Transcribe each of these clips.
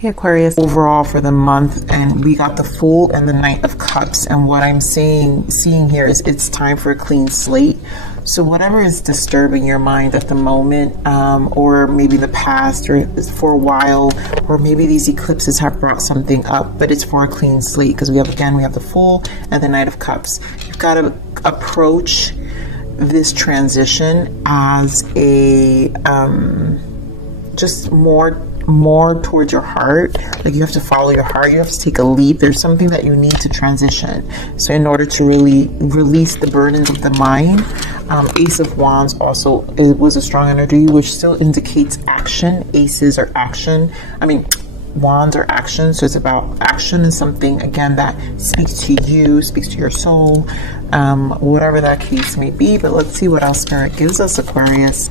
Hey Aquarius, overall for the month, and we got the Fool and the Knight of Cups, and what I'm seeing here is it's time for a clean slate. So whatever is disturbing your mind at the moment, or maybe the past, or for a while, or maybe these eclipses have brought something up, but it's for a clean slate because we have the Fool and the Knight of Cups. You've got to approach this transition as a just more towards your heart. Like, you have to follow your heart. You have to take a leap. There's something that you need to transition. So in order to really release the burdens of the mind, Ace of Wands also, it was a strong energy, which still indicates action. Aces are action. Wands are action. So it's about action and something, again, that speaks to you, speaks to your soul, whatever that case may be. But let's see what else Spirit gives us, Aquarius.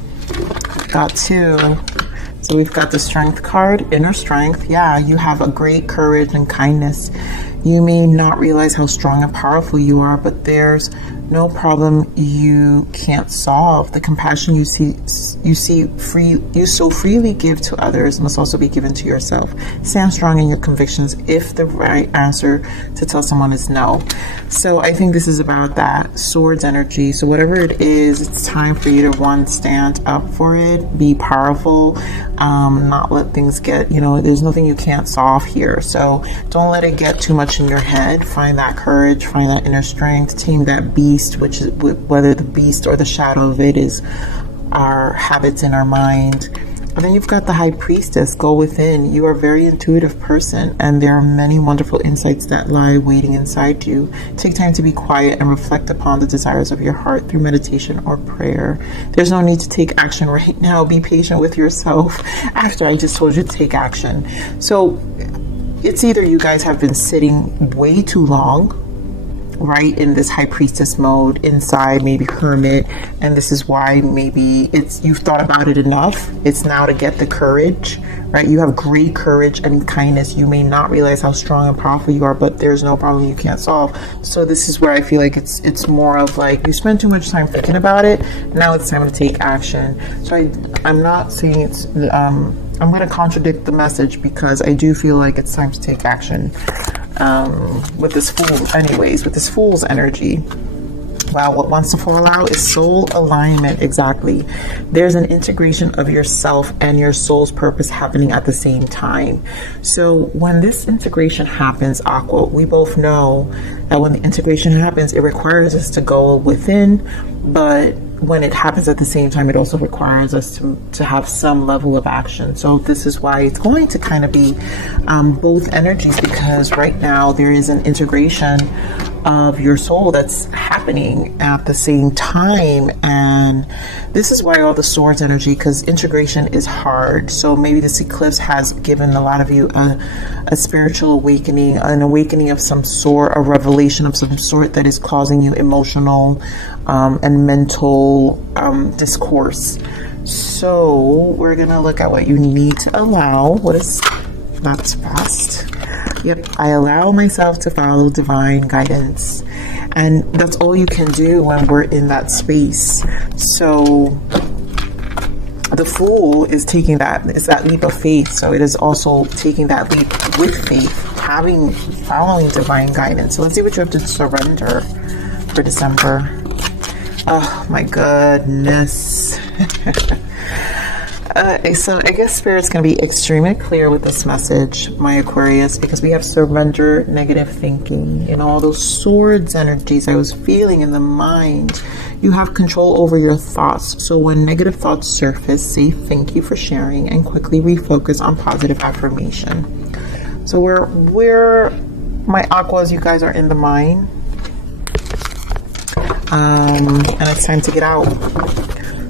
Got two. So we've got the Strength card, inner strength. Yeah, you have a great courage and kindness. You may not realize how strong and powerful you are, but there's no problem you can't solve. The compassion you so freely give to others must also be given to yourself. Stand strong in your convictions if the right answer to tell someone is no. So I think this is about that Swords energy. So whatever it is, it's time for you to stand up for it, be powerful, not let things get, there's nothing you can't solve here. So don't let it get too much in your head. Find that courage, find that inner strength, tame that beast, which is whether the beast or the shadow of it is our habits in our mind. And then you've got the High Priestess. Go within. You are a very intuitive person, and there are many wonderful insights that lie waiting inside you. Take time to be quiet and reflect upon the desires of your heart through meditation or prayer. There's no need to take action right now. Be patient with yourself after I just told you to take action. So it's either you guys have been sitting way too long, right, in this High Priestess mode, inside, maybe hermit, and this is why maybe you've thought about it enough. It's now to get the courage, right? You have great courage and kindness. You may not realize how strong and powerful you are, but there's no problem you can't solve. So this is where I feel like it's more of like you spend too much time thinking about it. Now it's time to take action. So I'm not saying it's I'm going to contradict the message because I do feel like it's time to take action. With this Fool's energy. Wow, what wants to fall out is soul alignment. Exactly. There's an integration of yourself and your soul's purpose happening at the same time. So when this integration happens, Aqua, we both know that when the integration happens, it requires us to go within, but when it happens at the same time, it also requires us to have some level of action. So this is why it's going to kind of be both energies, because right now there is an integration of your soul that's happening at the same time. And this is why all the Swords energy, because integration is hard. So maybe this eclipse has given a lot of you a spiritual awakening, an awakening of some sort, a revelation of some sort that is causing you emotional and mental discourse. So we're gonna look at what you need to allow. That's fast. Yep, I allow myself to follow divine guidance. And that's all you can do when we're in that space. So the Fool is taking it's that leap of faith. So it is also taking that leap with faith, following divine guidance. So let's see what you have to surrender for December. Oh my goodness. So I guess Spirit's going to be extremely clear with this message, my Aquarius, because we have surrender negative thinking and all those Swords energies I was feeling in the mind. You have control over your thoughts. So when negative thoughts surface, say thank you for sharing and quickly refocus on positive affirmation. So we're my Aquas, you guys are in the mind. And it's time to get out.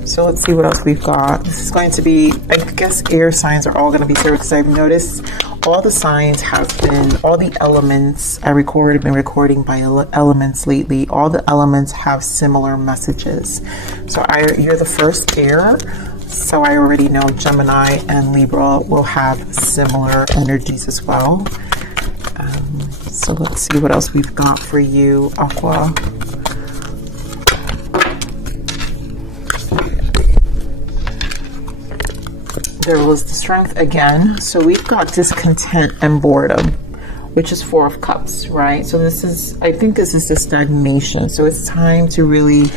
So let's see what else we've got. This is going to be, I guess air signs are all going to be here, because I've noticed all the signs have been, all the elements, I've been recording by elements lately. All the elements have similar messages. So you're the first air. So I already know Gemini and Libra will have similar energies as well. So let's see what else we've got for you, Aqua. there was the Strength again. So we've got discontent and boredom, which is Four of Cups, right? So this is, I think this is the stagnation. So it's time to really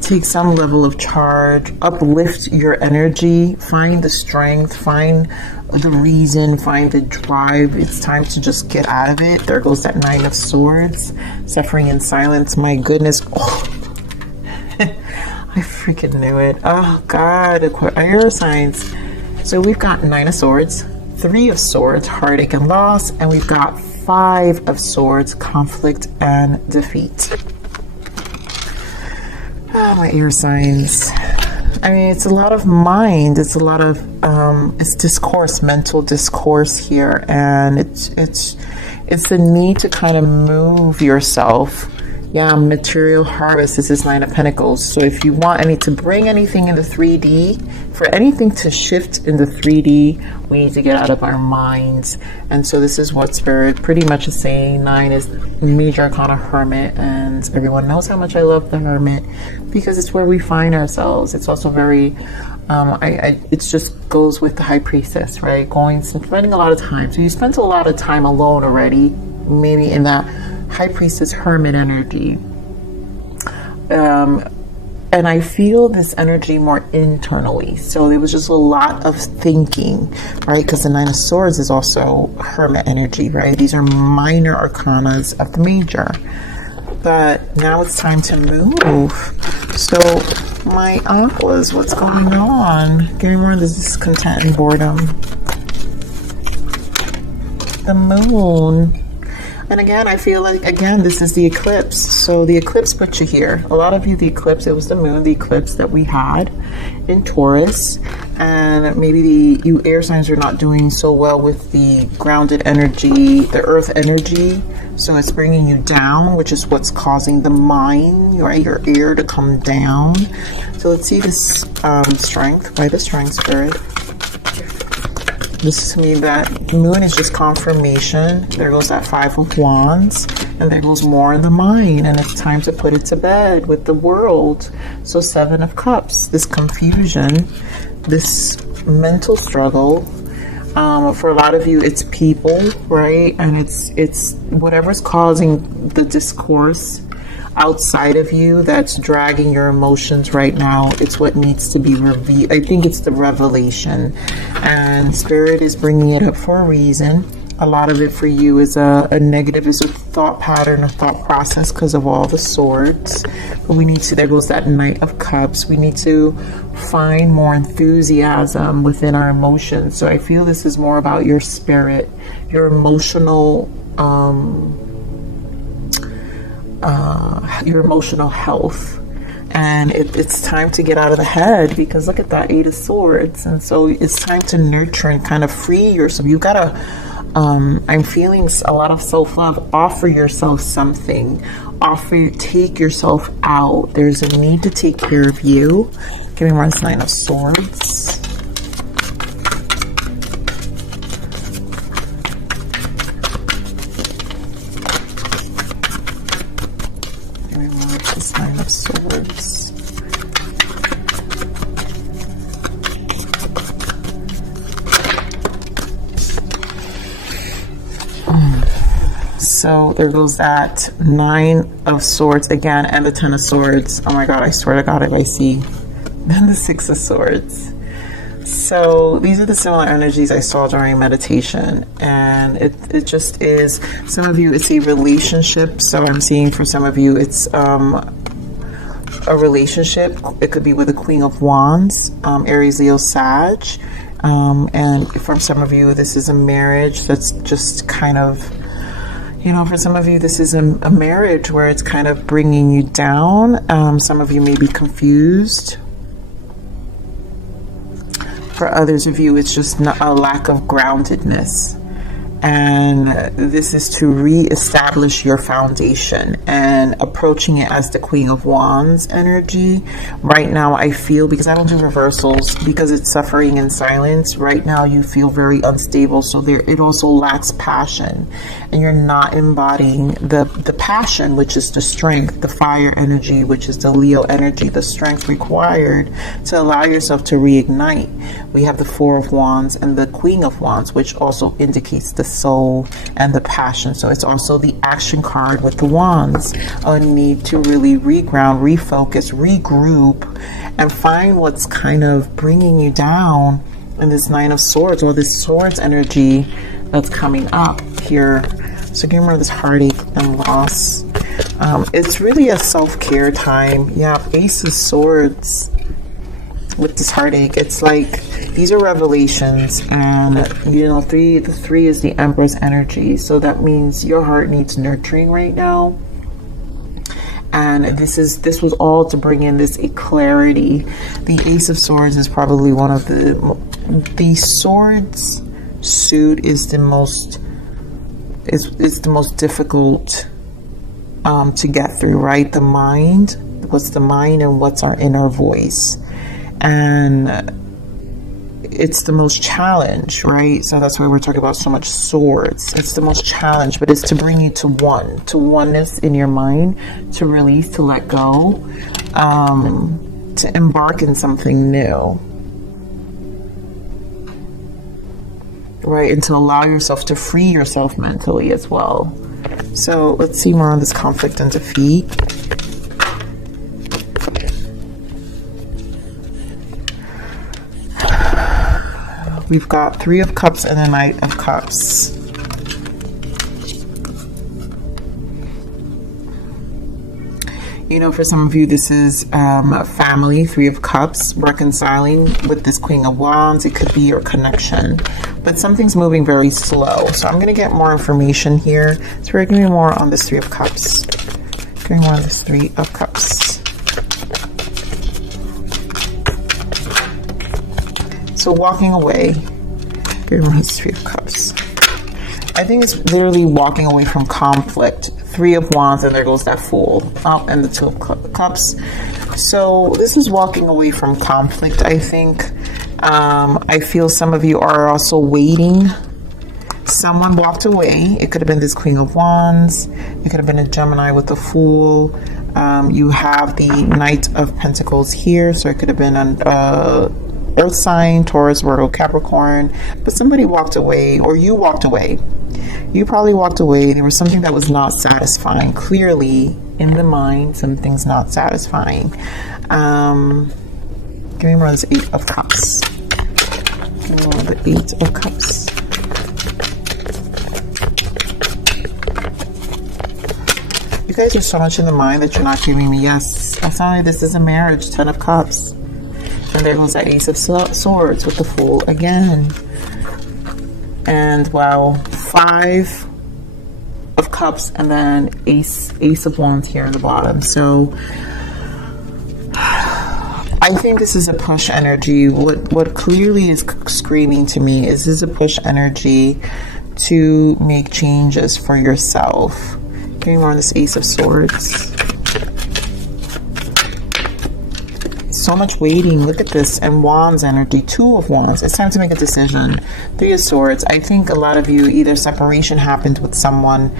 take some level of charge, uplift your energy, find the strength, find the reason, find the drive. It's time to just get out of it. There goes that Nine of Swords, suffering in silence. My goodness. Oh. I freaking knew it. Oh God, air signs. So we've got Nine of Swords, Three of Swords, heartache and loss, and we've got Five of Swords, conflict and defeat. Oh, my air signs. I mean, it's a lot of mind. It's a lot of it's discourse, mental discourse here, and it's the need to kind of move yourself. Yeah, material harvest. This is Nine of Pentacles. So if you want to bring anything into 3D, for anything to shift into 3D, we need to get out of our minds. And so this is what Spirit pretty much is saying. 9 is major arcana Hermit, and everyone knows how much I love the Hermit because it's where we find ourselves. It's also very it just goes with the High Priestess, right? Spending a lot of time. So you spent a lot of time alone already, maybe in that High Priestess Hermit energy. And I feel this energy more internally. So there was just a lot of thinking, right? Because the Nine of Swords is also Hermit energy, right? These are minor arcanas of the major. But now it's time to move. So my aquas, what's going on? Give me more of this discontent and boredom. The moon. And again, I feel like, again, this is the eclipse. So the eclipse put you here. A lot of you, the eclipse, it was the moon, the eclipse that we had in Taurus. And maybe you air signs are not doing so well with the grounded energy, the earth energy. So it's bringing you down, which is what's causing the mind, right? Your air to come down. So let's see this strength, by the Strength Spirit. This to me, that moon is just confirmation. There goes that Five of Wands, and there goes more in the mind, and it's time to put it to bed with the world. So Seven of Cups, this confusion, this mental struggle. For a lot of you, it's people, right? And it's whatever's causing the discourse outside of you that's dragging your emotions right now. It's what needs to be revealed. I think it's the revelation, and Spirit is bringing it up for a reason. A lot of it for you is a negative, is a thought pattern, a thought process because of all the swords. But we need to, there goes that Knight of Cups. We need to find more enthusiasm within our emotions. So I feel this is more about your spirit, your emotional health, and it's time to get out of the head, because look at that Eight of Swords. And so it's time to nurture and kind of free yourself. You gotta I'm feeling a lot of self-love. Offer yourself something, take yourself out. There's a need to take care of you. Give me more Nine of Swords. Nine of Swords. So there goes that Nine of Swords again, and the Ten of Swords. Oh my God, I swear to God, if I see. Then the Six of Swords. So these are the similar energies I saw during meditation, and it just is. Some of you, it's a relationship. So I'm seeing for some of you, it's a relationship. It could be with the Queen of Wands, Aries, Leo, Sag. And for some of you, this is a marriage that's just kind of, you know, for some of you, this is a marriage where it's kind of bringing you down. Some of you may be confused. For others of you, it's just a lack of groundedness. And this is to re-establish your foundation, and approaching it as the Queen of Wands energy. Right now I feel, because I don't do reversals, because it's suffering in silence, right now you feel very unstable. So there, it also lacks passion, and you're not embodying the passion, which is the strength, the fire energy, which is the Leo energy, the strength required to allow yourself to reignite. We have the Four of Wands and the Queen of Wands, which also indicates the soul and the passion. So it's also the action card with the wands, a need to really reground, refocus, regroup, and find what's kind of bringing you down in this Nine of Swords, or this Swords energy that's coming up here. So give me this heartache and loss. It's really a self-care time. Yeah, Ace of Swords with this heartache. It's like these are revelations, and you know, the three is the Empress energy. So that means your heart needs nurturing right now. And this was all to bring in this clarity. The Ace of Swords is probably one of the swords suit is the most difficult to get through, right? The mind, what's the mind, and what's our inner voice. And it's the most challenge, right? So that's why we're talking about so much swords. It's the most challenge, but it's to bring you to oneness in your mind, to release, to let go, to embark in something new, right? And to allow yourself to free yourself mentally as well. So let's see more on this conflict and defeat. We've got Three of Cups and the Knight of Cups. You know, for some of you, this is family, Three of Cups, reconciling with this Queen of Wands. It could be your connection, but something's moving very slow. So I'm going to get more information here. So we're going to be more on this Three of Cups. Getting more on this Three of Cups. So walking away. Give me Three of Cups. I think it's literally walking away from conflict. Three of Wands, and there goes that Fool. Oh, and the Two of Cups. So this is walking away from conflict, I think. I feel some of you are also waiting. Someone walked away. It could have been this Queen of Wands. It could have been a Gemini with the Fool. You have the Knight of Pentacles here. So it could have been an Earth sign, Taurus, Virgo, Capricorn. But somebody walked away, or you walked away. You probably walked away. There was something that was not satisfying. Clearly, in the mind, something's not satisfying. Give me more of this Eight of Cups. Give me more of the Eight of Cups. You guys are so much in the mind that you're not giving me. Yes, I sound like this is a marriage. 10 of Cups. And there goes that Ace of Swords with the Fool again. And wow, 5 of Cups, and then Ace of Wands here in the bottom. So I think this is a push energy. What clearly is screaming to me is this is a push energy to make changes for yourself. Give me more on this Ace of Swords. So much waiting. Look at this. And Wands energy. 2 of Wands. It's time to make a decision. 3 of Swords. I think a lot of you, either separation happened with someone,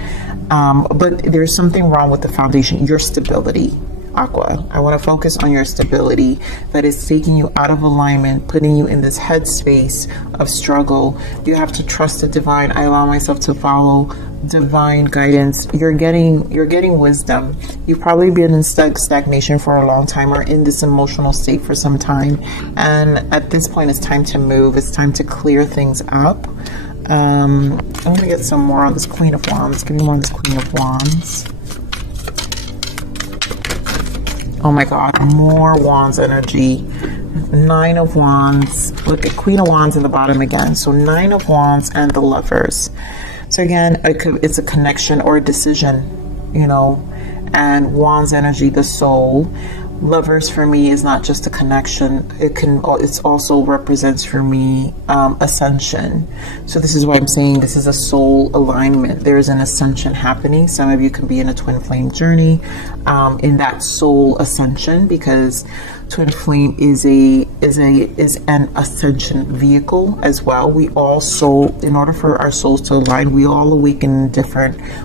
but there's something wrong with the foundation. Your stability. Aqua, I want to focus on your stability that is taking you out of alignment, putting you in this headspace of struggle. You have to trust the divine. I allow myself to follow divine guidance. You're getting wisdom. You've probably been in stagnation for a long time, or in this emotional state for some time, and at this point it's time to move. It's time to clear things up. I'm gonna get some more on this Queen of Wands. Give me more on this Queen of Wands. Oh my God, more Wands energy. 9 of Wands. Look at Queen of Wands in the bottom again. So 9 of Wands and the Lovers. So again, it's a connection or a decision, you know. And Wands energy, the soul. Lovers for me is not just a connection. It's also represents for me ascension. So this is why I'm saying this is a soul alignment. There is an ascension happening. Some of you can be in a twin flame journey, in that soul ascension, because twin flame is an ascension vehicle as well. We all in order for our souls to align, we all awaken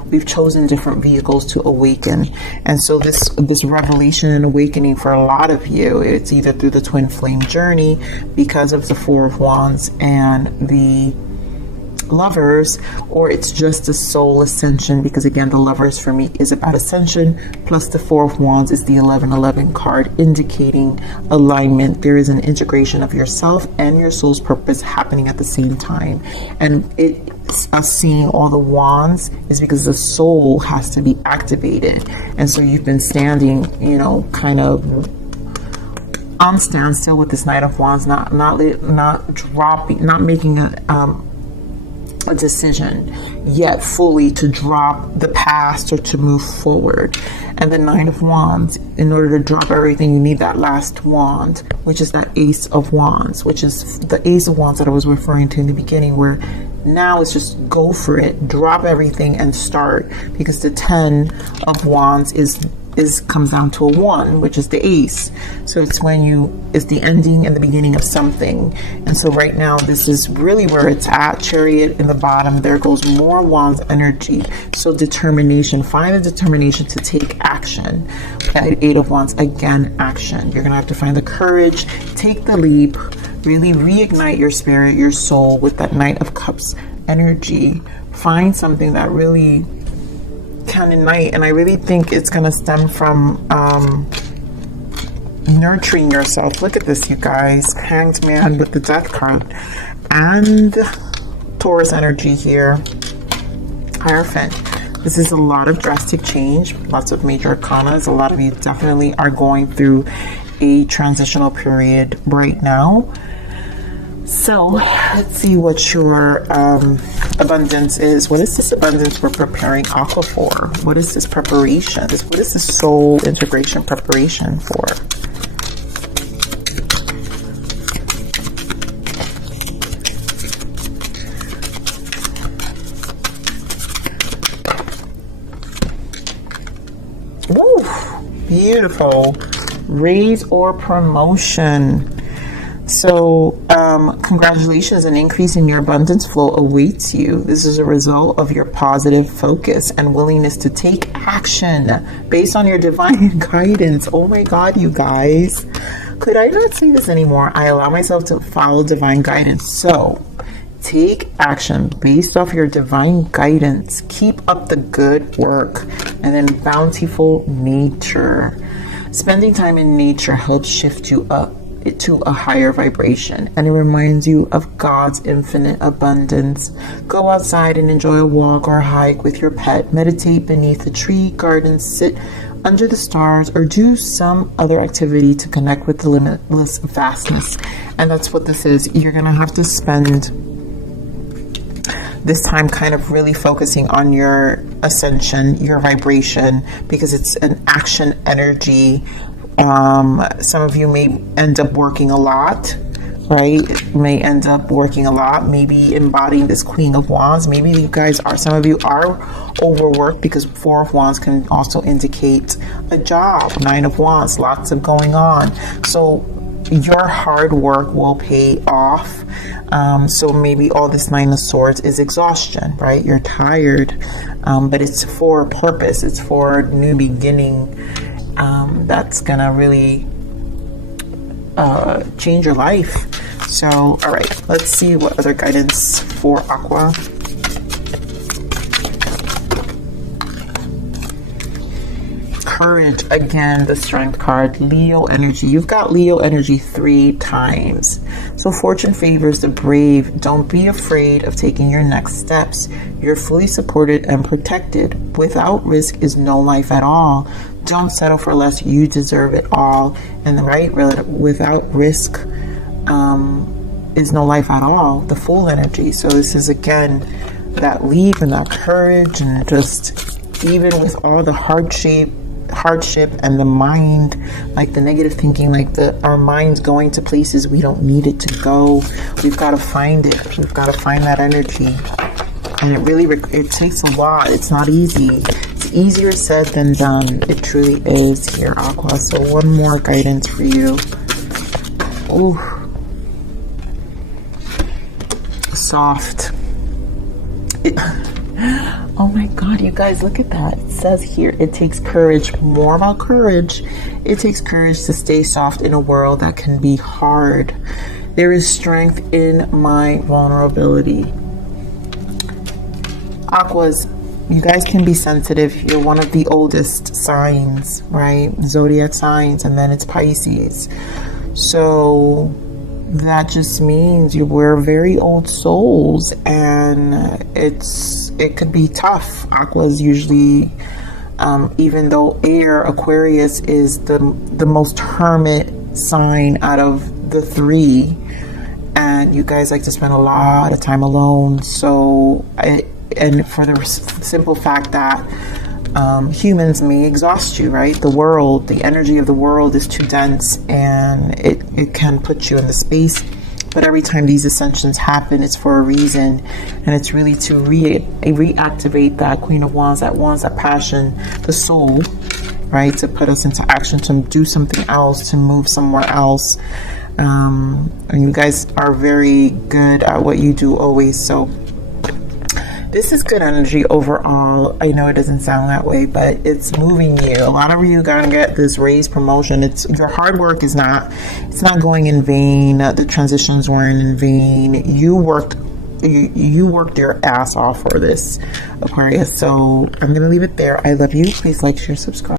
we've chosen different vehicles to awaken. And so this revelation and awakening for a lot of you, it's either through the twin flame journey because of the Four of Wands and the Lovers, or it's just a soul ascension, because again, the Lovers for me is about ascension, plus the Four of Wands is the 1111 card, indicating alignment. There is an integration of yourself and your soul's purpose happening at the same time. And us seeing all the wands is because the soul has to be activated. And so you've been standing, kind of on standstill with this Knight of Wands, not dropping, not making a decision yet fully to drop the past or to move forward. And the Nine of Wands, in order to drop everything, you need that last wand, which is that Ace of Wands, which is the Ace of Wands that I was referring to in the beginning, where now it's just go for it, drop everything and start, because the 10 of Wands comes down to a 1, which is the Ace. So it's it's the ending and the beginning of something. And so right now, this is really where it's at. Chariot in the bottom, there goes more Wands energy. So determination, find the determination to take action. That 8 of Wands, again, action. You're gonna have to find the courage, take the leap, really reignite your spirit, your soul with that Knight of Cups energy. Find something that really can ignite, and I really think it's going to stem from nurturing yourself. Look at this, you guys. Hanged Man with the Death card and Taurus energy here. Hierophant. This is a lot of drastic change, lots of major arcanas. A lot of you definitely are going through a transitional period right now. So let's see what your abundance is. What is this abundance we're preparing Aqua for? What is this preparation? What is this soul integration preparation for? Woo! Beautiful. Raise or promotion. So congratulations, an increase in your abundance flow awaits you. This is a result of your positive focus and willingness to take action based on your divine guidance. Oh my God, you guys. Could I not say this anymore? I allow myself to follow divine guidance. So take action based off your divine guidance. Keep up the good work. And then bountiful nature. Spending time in nature helps shift you up to a higher vibration, and it reminds you of God's infinite abundance. Go outside and enjoy a walk or a hike with your pet. Meditate beneath a tree, garden, sit under the stars, or do some other activity to connect with the limitless vastness. And that's what this is. You're gonna have to spend this time kind of really focusing on your ascension, your vibration, because it's an action energy. Some of you may end up working a lot, right? May end up working a lot, maybe embodying this Queen of Wands. Maybe you guys some of you are overworked, because Four of Wands can also indicate a job. Nine of Wands, lots of going on. So your hard work will pay off. So maybe all this Nine of Swords is exhaustion, right? You're tired, but it's for a purpose. It's for a new beginning. That's gonna really change your life. So, all right, let's see what other guidance for Aqua. Courage, again, the Strength card. Leo energy. You've got Leo energy 3 times. So fortune favors the brave. Don't be afraid of taking your next steps. You're fully supported and protected. Without risk is no life at all. Don't settle for less. You deserve it all. And without risk is no life at all. The Fool energy. So this is, again, that leap and that courage, and just even with all the hardship hardship and the mind, like the negative thinking, like our mind's going to places we don't need it to go. We've got to find it. We've got to find that energy. And it takes a lot. It's not easy. It's easier said than done. It truly is here, Aqua. So one more guidance for you. Ooh. Soft. Oh my God, you guys, look at that. It says here, it takes courage. More about courage. It takes courage to stay soft in a world that can be hard. There is strength in my vulnerability. Aquas, you guys can be sensitive. You're one of the oldest signs, right? Zodiac signs, and then it's Pisces. So that just means we're very old souls, and it could be tough. Aquas usually, even though air, Aquarius is the most hermit sign out of the three, and you guys like to spend a lot of time alone. So and for the simple fact that humans may exhaust you, right? The energy of the world is too dense, and it can put you in the space. But every time these ascensions happen, it's for a reason, and it's really to reactivate that Queen of Wands, that passion, the soul, right? To put us into action, to do something else, to move somewhere else. And you guys are very good at what you do always. So this is good energy overall. I know it doesn't sound that way, but it's moving you. A lot of you gonna get this raise, promotion. Your hard work it's not going in vain. The transitions weren't in vain. You worked your ass off for this, Aquarius. So I'm gonna leave it there. I love you. Please like, share, subscribe.